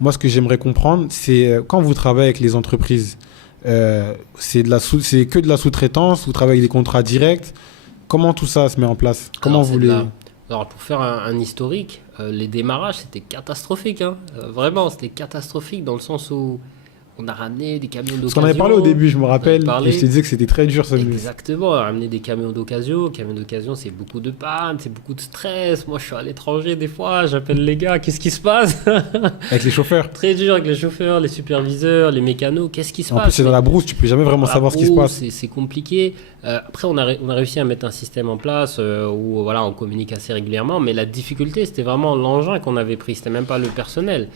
Moi, ce que j'aimerais comprendre, c'est quand vous travaillez avec les entreprises, c'est que de la sous-traitance, vous travaillez avec des contrats directs. Comment tout ça se met en place? Comment Alors, vous les... Alors, pour faire un historique, les démarrages, c'était catastrophique, hein. Vraiment, c'était catastrophique dans le sens où on a ramené des camions Parce qu'on avait parlé au d'occasion. début, je me On avait rappelle, et je te parlé. disais que c'était très dur, ça. Exactement, ramener des camions d'occasion. Camions d'occasion, c'est beaucoup de panne, c'est beaucoup de stress. Moi, je suis à l'étranger des fois, j'appelle les gars, qu'est-ce qui se passe? Avec les chauffeurs. Très dur avec les chauffeurs, les superviseurs, les mécanos, qu'est-ce qui se En plus, c'est passe? dans la brousse, tu peux jamais vraiment Dans la savoir ce qui se brousse, passe. c'est compliqué. Après, on a réussi à mettre un système en place où voilà, on communique assez régulièrement, mais la difficulté, c'était vraiment l'engin qu'on avait pris, c'était même pas le personnel.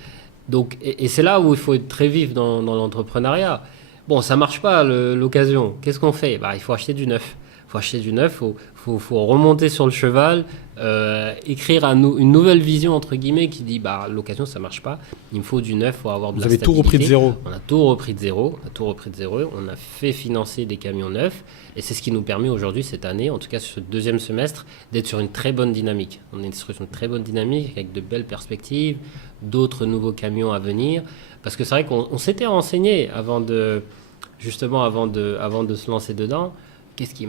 Donc, et c'est là où il faut être très vif dans l'entrepreneuriat. Bon, ça marche pas l'occasion. Qu'est-ce qu'on fait? Bah, il faut acheter du neuf. Il faut acheter du neuf, faut remonter sur le cheval, écrire une nouvelle vision, entre guillemets, qui dit bah, l'occasion, ça marche pas. Il me faut du neuf, il faut avoir de Vous la avez tout repris de stabilité. zéro. On a tout repris de zéro. On a tout repris de zéro. On a fait financer des camions neufs. Et c'est ce qui nous permet aujourd'hui, cette année, en tout cas sur ce deuxième semestre, d'être sur une très bonne dynamique. On est sur une très bonne dynamique avec de belles perspectives, d'autres nouveaux camions à venir. Parce que c'est vrai qu'on s'était renseigné justement avant de se lancer dedans. Qu'est-ce qui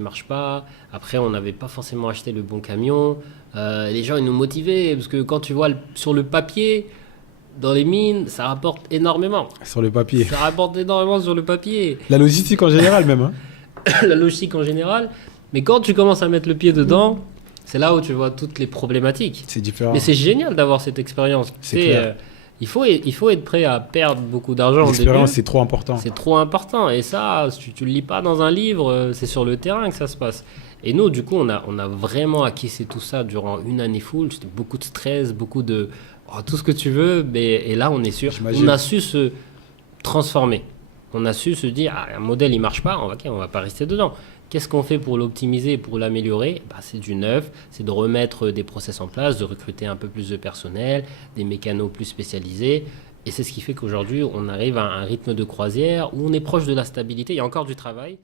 marche pas. Après, on n'avait pas forcément acheté le bon camion. Les gens, ils nous motivaient parce que quand tu vois sur le papier, dans les mines, ça rapporte énormément. Sur le papier. Ça rapporte énormément sur le papier. La logistique en général, même. Hein. La logistique en général. Mais quand tu commences à mettre le pied dedans, c'est là où tu vois toutes les problématiques. C'est différent. Mais c'est génial d'avoir cette expérience. C'est clair. Il faut être prêt à perdre beaucoup d'argent au début. L'expérience, c'est trop important. C'est trop important. Et ça, tu le lis pas dans un livre, c'est sur le terrain que ça se passe. Et nous, du coup, on a vraiment acquis tout ça durant une année full. C'était beaucoup de stress, beaucoup de... tout ce que tu veux. Et là, on est sûr. J'imagine. On a su se transformer. On a su se dire, un modèle, il marche pas, on va pas rester dedans. Qu'est-ce qu'on fait pour l'optimiser, pour l'améliorer? C'est du neuf, c'est de remettre des process en place, de recruter un peu plus de personnel, des mécanos plus spécialisés. Et c'est ce qui fait qu'aujourd'hui, on arrive à un rythme de croisière où on est proche de la stabilité. Il y a encore du travail,